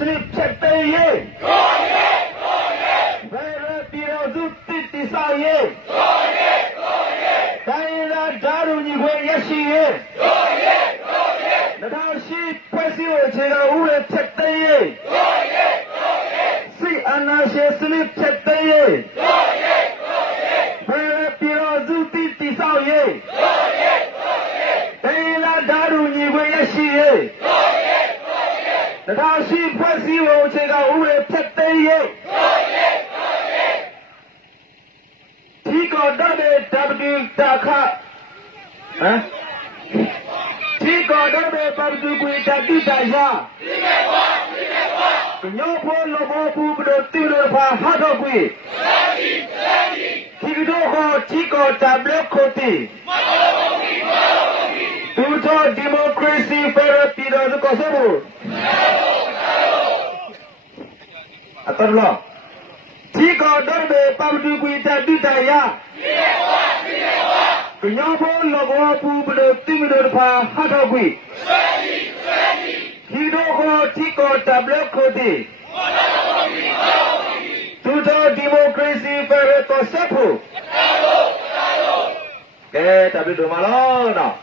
စနစ်ဖြတ်သိမ်းရေးဘယ်လိုပြည်တော်စုတည်ဆောက်ရေးတိုင်းရင်းသားဓာတ်ညီခွင့်ရရှိရေး2008ဖွဲ့စည်းပုံအခြေခံဥပဒေဖြတ်သိမ်းရေးစစ်အာဏာရှင်စနစ်ဖြတ်သိမ်းရေးဘယ်လိုပြည်တော်စုတည်ဆောက်ရေးတိုင်းရင်းသားဓာတ်ညီခွင့်ရရှိရေး2008ဖွဲ့စည်းပုံအခြေခံဥပဒေဖြတ်သိမ်းရေးဒီကောဒမေ W တာခဒီကောဒမေပပတူကွေတတိတယာညောဖို့လောဘောပူပဒတိရဖာဟာတော့ကွေဒီကတော့ဟောဒီကောတဘလခိုတီတူတော်ဒီမိုကရေစီဖက်ဒရယ်ပြည်တော်စုကိုဆိုဘူးအတော်လားဒီကောဒမေပပတူကွေတတိတယာညောဖို့လောဘောပူပဒတိရဖာဟာတော့ကွေဒီတော့ဟောဒီကောတဘလခိုတီတူတော်ဒီမိုကရေစီဖက်ဒရယ်ကိုဆိုဘူးကဲတပိတို့မလို့နော်